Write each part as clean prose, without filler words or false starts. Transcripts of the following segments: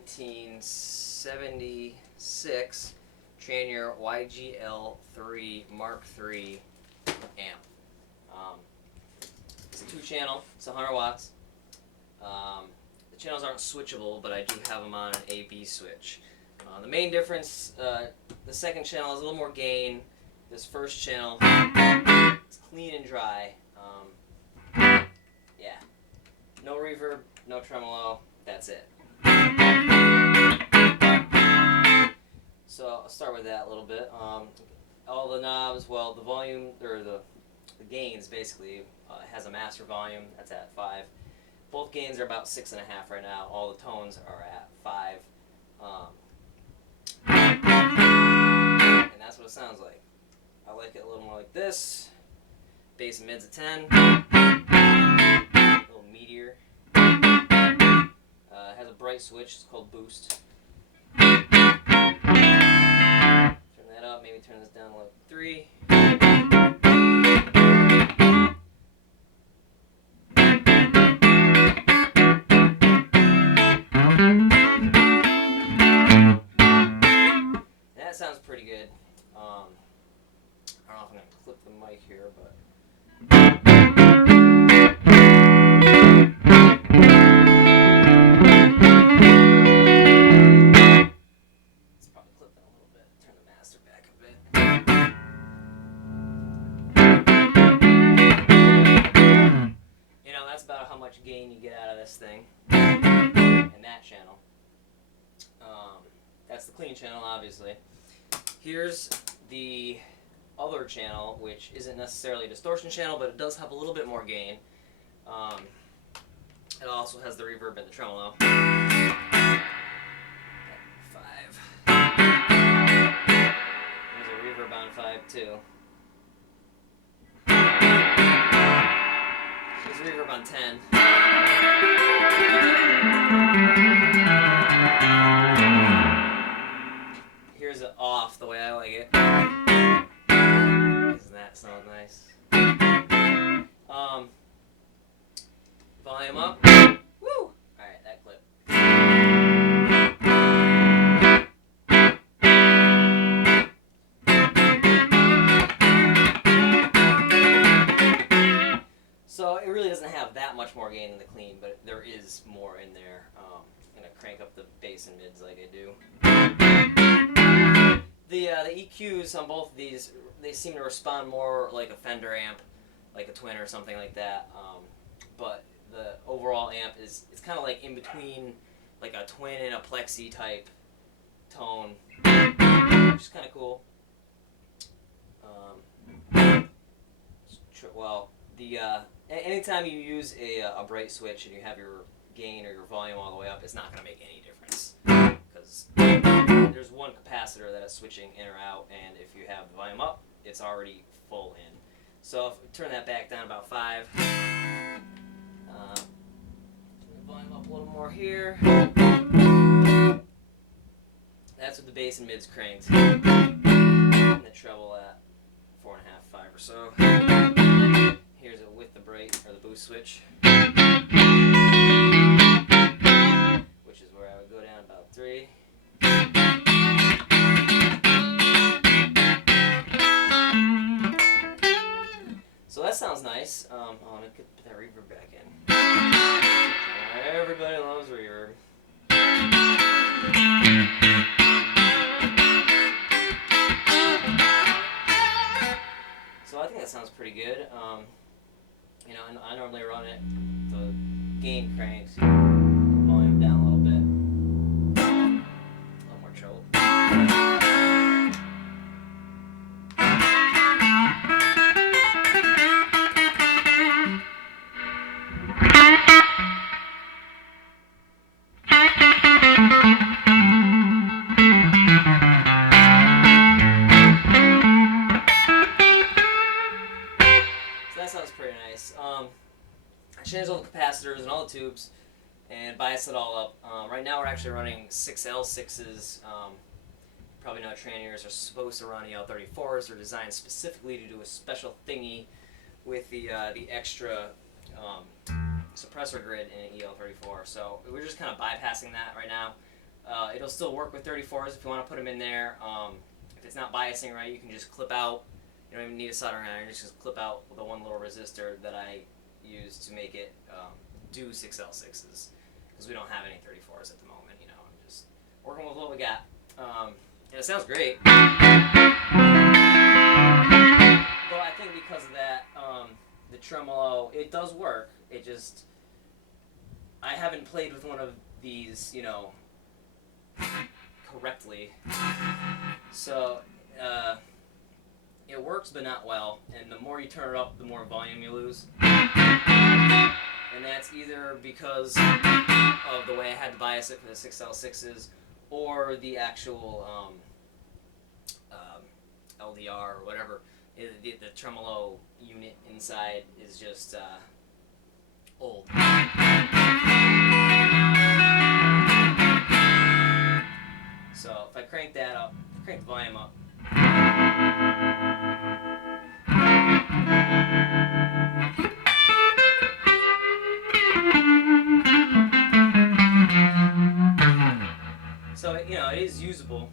1976 Traynor YGL-3 Mark-3 amp. It's a 2-channel, it's 100 watts. The channels aren't switchable, but I do have them on an A-B switch. The main difference, the second channel has a little more gain. This first channel, it's clean and dry. Yeah, no reverb, no tremolo, that's it. So I'll start with that a little bit. All the knobs, well, the volume, or the gains basically, has a master volume, that's at 5. Both gains are about 6.5 right now. All the tones are at 5. And that's what it sounds like. I like it a little more like this. Bass and mid's a 10. A little meatier. It has a bright switch, it's called boost. Turn that up, maybe turn this down to like 3. That sounds pretty good. I don't know if I'm going to clip the mic here, but let's probably clip that a little bit. Turn the master back a bit. You know, that's about how much gain you get out of this thing in that channel. That's the clean channel, obviously. Here's the other channel, which isn't necessarily a distortion channel, but it does have a little bit more gain. It also has the reverb and the tremolo. 5. There's a reverb on 5 too. There's a reverb on 10. Here's it off the way I like it. Doesn't that sound nice? Volume up. Woo! Alright, that clip. So it really doesn't have that much more gain than the clean, but there is more in there. I'm going to crank up the bass and mids like I do. The EQs on both of these, they seem to respond more like a Fender amp, like a Twin or something like that. But the overall amp it's kind of like in between like a Twin and a Plexi type tone, which is kind of cool. Well, anytime you use a bright switch and you have your gain or your volume all the way up, it's not going to make any difference, because there's one capacitor that is switching in or out, and if you have the volume up, it's already full in. So if we turn that back down about 5, turn the volume up a little more here. That's with the bass and mids cranked, and the treble at 4.5, 5 or so. Here's it with the bright or the boost switch, which is where I would go down about 3. So that sounds nice. I'm going to put that reverb back in. Everybody loves reverb. So I think that sounds pretty good. You know, and I normally run it, the gain cranked, volume down a little bit. A little more treble. That sounds pretty nice. I changed all the capacitors and all the tubes and biased it all up. Right now we're actually running 6L6s. Probably know Traynors are supposed to run EL34s. They're designed specifically to do a special thingy with the extra suppressor grid in an EL34. So we're just kind of bypassing that right now. It'll still work with 34s if you want to put them in there. If it's not biasing right, you can just clip out. You don't even need a soldering iron. Just clip out the one little resistor that I use to make it do 6L6s, because we don't have any 34s at the moment. You know, I'm just working with what we got. And it sounds great. But I think because of that, the tremolo, it does work. It just, I haven't played with one of these, you know, correctly. So, it works but not well, and the more you turn it up, the more volume you lose. And that's either because of the way I had to bias it for the 6L6s, or the actual LDR or whatever. The tremolo unit inside is just old. So if I crank that up, crank the volume up. So, you know, it is usable.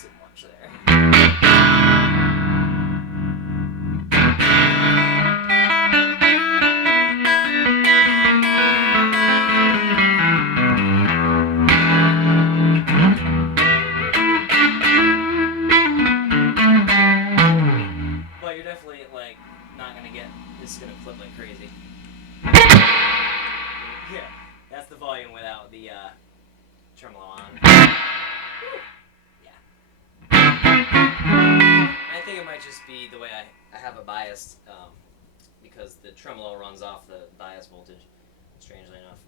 Too much there. But you're definitely like not gonna get this is gonna clip like crazy. Yeah, that's the volume without the tremolo on. Yeah. I think it might just be the way I have it biased, because the tremolo runs off the bias voltage, strangely enough.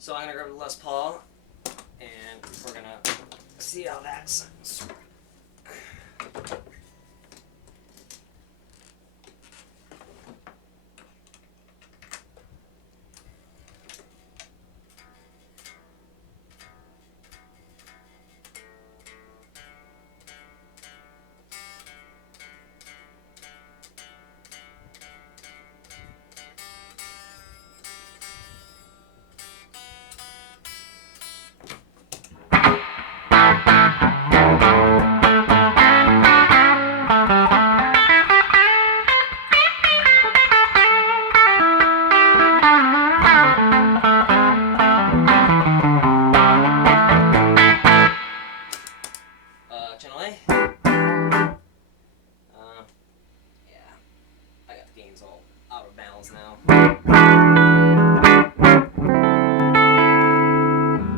So I'm going to grab the Les Paul, and we're going to see how that sounds. Channel A. Yeah, I got the gains all out of balance now.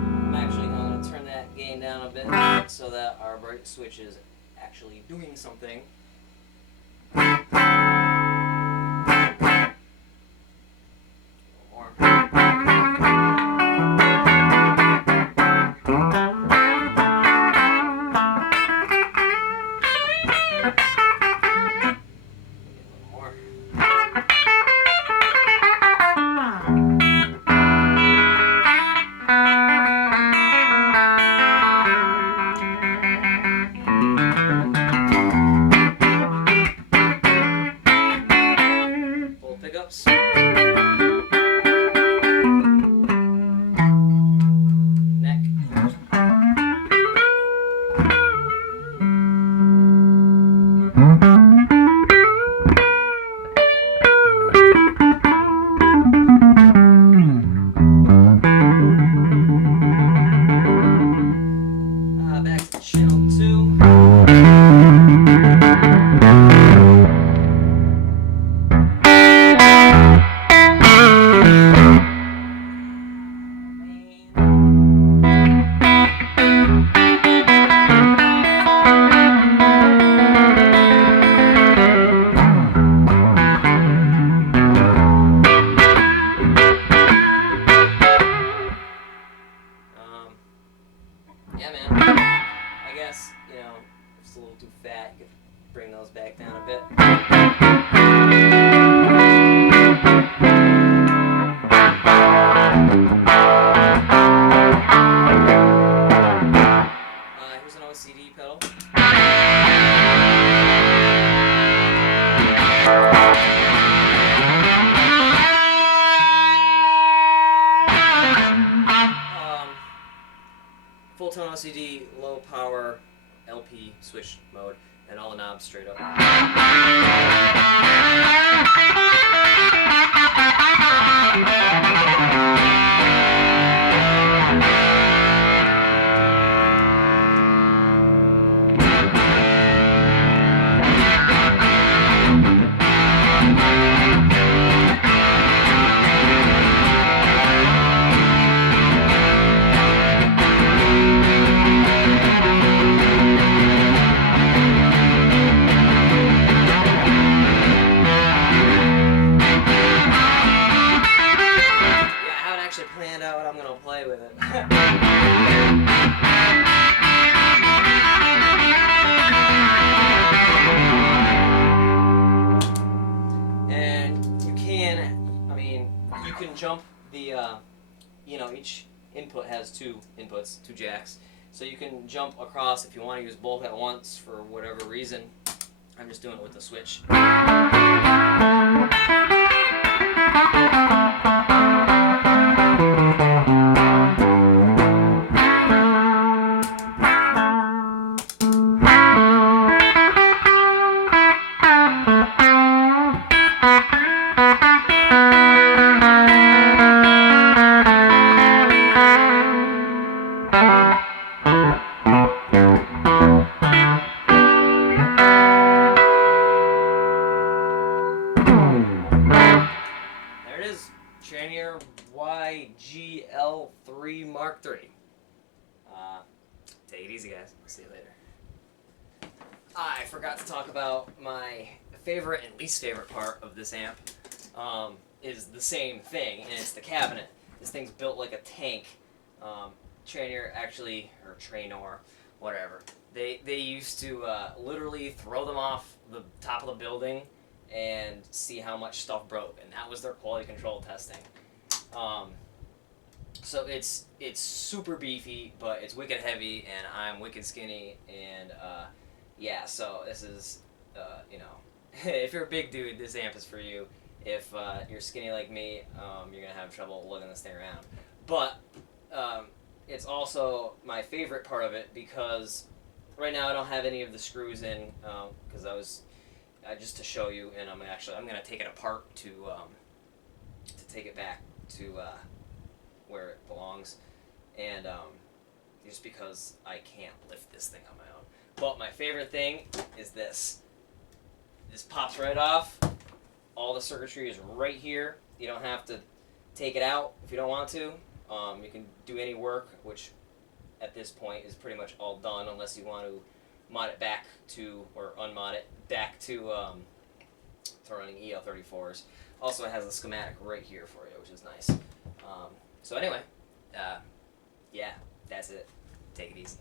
I'm actually going to turn that gain down a bit so that our bright switch is actually doing something. monotone LCD, low power LP switch mode, and all the knobs straight up. Planned out what I'm gonna play with it. And you can jump the, each input has two inputs, two jacks, so you can jump across if you want to use both at once for whatever reason. I'm just doing it with the switch. Traynor YGL-3 Mark-3. Take it easy, guys. See you later. I forgot to talk about my favorite and least favorite part of this amp. Is the same thing, and it's the cabinet. This thing's built like a tank. Traynor actually, or Traynor, whatever. They used to literally throw them off the top of the building and see how much stuff broke, and that was their quality control testing. So it's super beefy, but it's wicked heavy, and I'm wicked skinny, and yeah, so this is, if you're a big dude, this amp is for you. If you're skinny like me, you're gonna have trouble lugging this thing around. But it's also my favorite part of it because right now I don't have any of the screws in, because just to show you, and I'm gonna take it apart to take it back to where it belongs, and just because I can't lift this thing on my own. But my favorite thing is this. This pops right off. All the circuitry is right here. You don't have to take it out if you don't want to. You can do any work, which at this point is pretty much all done, unless you want to mod it back to, or unmod it back to running EL34s. Also, it has a schematic right here for you, which is nice. So anyway, yeah, that's it. Take it easy.